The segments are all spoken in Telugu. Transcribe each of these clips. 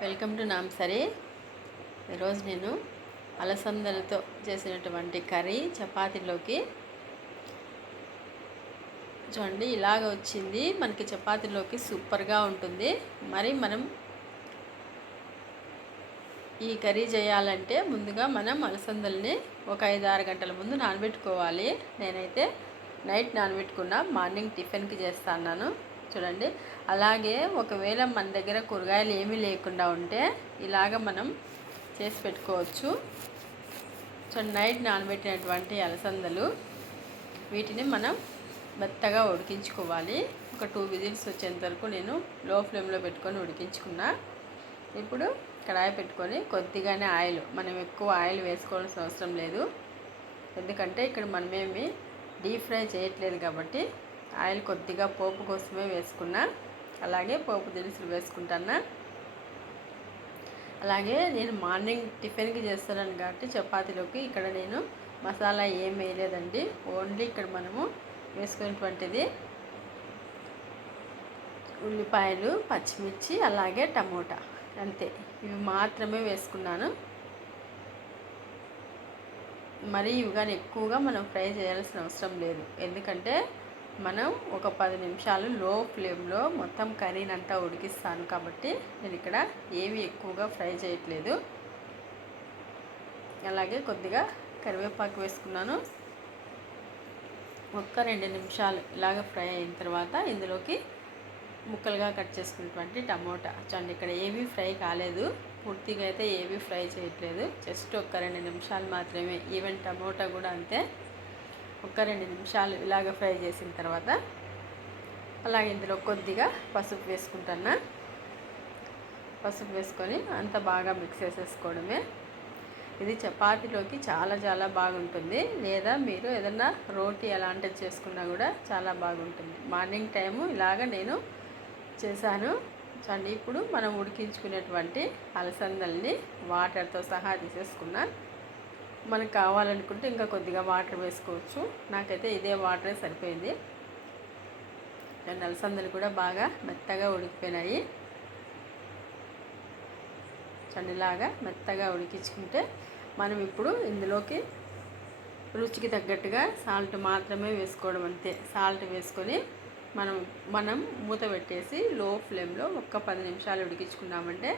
వెల్కమ్ టు నామ్సరీ ఈరోజు నేను అలసందలతో చేసినటువంటి కర్రీ చపాతీలోకి. చూడండి ఇలాగ వచ్చింది. మనకి చపాతీలోకి సూపర్గా ఉంటుంది. మరి మనం ఈ కర్రీ చేయాలంటే ముందుగా మనం అలసందల్ని ఒక ఐదు ఆరు గంటల ముందు నానబెట్టుకోవాలి. నేనైతే నైట్ నానబెట్టుకున్న మార్నింగ్ టిఫిన్కి చేస్తాను చూడండి. అలాగే ఒకవేళ మన దగ్గర కూరగాయలు ఏమీ లేకుండా ఉంటే ఇలాగ మనం చేసి పెట్టుకోవచ్చు. సో నైట్ నానబెట్టినటువంటి అలసందలు వీటిని మనం మెత్తగా ఉడికించుకోవాలి. ఒక టూ విజిల్స్ వచ్చేంత వరకు నేను లో ఫ్లేమ్లో పెట్టుకొని ఉడికించుకున్నా. ఇప్పుడు కడాయి పెట్టుకొని కొద్దిగానే ఆయిల్ మనం ఎక్కువ ఆయిల్ వేసుకోవాల్సిన అవసరం లేదు. ఎందుకంటే ఇక్కడ మనమేమి డీప్ ఫ్రై చేయట్లేదు కాబట్టి ఆయిల్ కొద్దిగా పోపు కోసమే వేసుకున్నా. అలాగే పోపు దినుసులు వేసుకుంటాను. అలాగే నేను మార్నింగ్ టిఫిన్కి చేస్తాను కాబట్టి చపాతీలోకి ఇక్కడ నేను మసాలా ఏం వేయలేదండి. ఓన్లీ ఇక్కడ మనము వేసుకునేటువంటిది ఉల్లిపాయలు పచ్చిమిర్చి అలాగే టమోటా. అంతే. ఇవి మాత్రమే వేసుకున్నాను. మరి ఇవి కానీ ఎక్కువగా మనం ఫ్రై చేయాల్సిన అవసరం లేదు. ఎందుకంటే మనం ఒక పది నిమిషాలు లో ఫ్లేమ్లో మొత్తం కర్రీనంతా ఉడికిస్తాను కాబట్టి నేను ఇక్కడ ఏవి ఎక్కువగా ఫ్రై చేయట్లేదు. అలాగే కొద్దిగా కరివేపాకు వేసుకున్నాను. ఒక్క రెండు నిమిషాలు ఇలాగ ఫ్రై అయిన తర్వాత ఇందులోకి ముక్కలుగా కట్ చేసుకున్నటువంటి టమోటా. చూడండి ఇక్కడ ఏమీ ఫ్రై కాలేదు. పూర్తిగా అయితే ఏమీ ఫ్రై చేయట్లేదు. జస్ట్ ఒక్క రెండు నిమిషాలు మాత్రమే. ఈవెన్ టమోటా కూడా అంతే. ఒక రెండు నిమిషాలు ఇలాగ ఫ్రై చేసిన తర్వాత అలాగే ఇందులో కొద్దిగా పసుపు వేసుకుంటున్నా. పసుపు వేసుకొని అంత బాగా మిక్స్ చేసేసుకోవడమే. ఇది చపాతీలోకి చాలా చాలా బాగుంటుంది. లేదా మీరు ఏదన్నా రోటీ అలాంటివి చేసుకున్నా కూడా చాలా బాగుంటుంది. మార్నింగ్ టైము ఇలాగ నేను చేశాను. చూడండి ఇప్పుడు మనం ఉడికించుకునేటువంటి అలసందల్ని వాటర్తో సహా తీసేసుకున్నాను. మనకు కావాలనుకుంటే ఇంకా కొద్దిగా వాటర్ వేసుకోవచ్చు. నాకైతే ఇదే వాటరే సరిపోయింది. నలసందలు అలసందలు కూడా బాగా మెత్తగా ఉడికిపోయినాయి. చండిలాగా మెత్తగా ఉడికించుకుంటే మనం ఇప్పుడు ఇందులోకి రుచికి తగ్గట్టుగా సాల్ట్ మాత్రమే వేసుకోవడం అంతే. సాల్ట్ వేసుకొని మనం మనం మూత పెట్టేసి లో ఫ్లేమ్లో ఒక్క పది నిమిషాలు ఉడికించుకున్నామంటే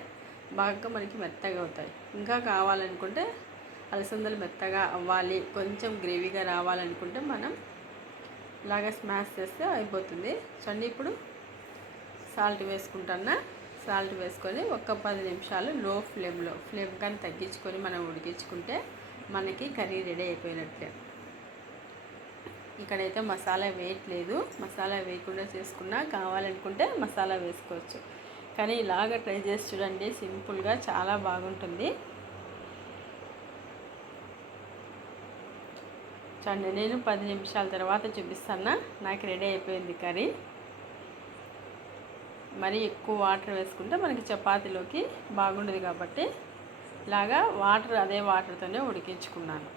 బాగా మనకి మెత్తగా అవుతాయి. ఇంకా కావాలనుకుంటే అలసందలు మెత్తగా అవ్వాలి కొంచెం గ్రేవీగా రావాలనుకుంటే మనం ఇలాగ స్మాష్ చేస్తే అయిపోతుంది. చూడండి ఇప్పుడు సాల్ట్ వేసుకుంటున్నా సాల్ట్ వేసుకొని ఒక పది నిమిషాలు లో ఫ్లేమ్లో ఫ్లేమ్ కానీ తగ్గించుకొని మనం ఉడికించుకుంటే మనకి కర్రీ రెడీ అయిపోయినట్లే ఇక్కడైతే మసాలా వేయట్లేదు. మసాలా వేయకుండా చేసుకున్నా కావాలనుకుంటే మసాలా వేసుకోవచ్చు. కానీ ఇలాగ ట్రై చేసి చూడండి సింపుల్గా చాలా బాగుంటుంది. చూడండి నేను పది నిమిషాల తర్వాత చూపిస్తాను నాకు రెడీ అయిపోయింది కర్రీ. మరి ఎక్కువ వాటర్ వేసుకుంటే మనకి చపాతీలోకి బాగుండదు కాబట్టి ఇలాగా వాటర్ అదే వాటర్తోనే ఉడికించుకున్నాను.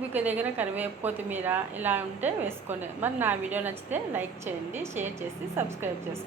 మీకు దగ్గర కరివేపు కొత్తిమీర ఇలా ఉంటే వేసుకోండి. మరి నా వీడియో నచ్చితే లైక్ చేయండి షేర్ చేసి సబ్స్క్రైబ్ చేసుకోండి.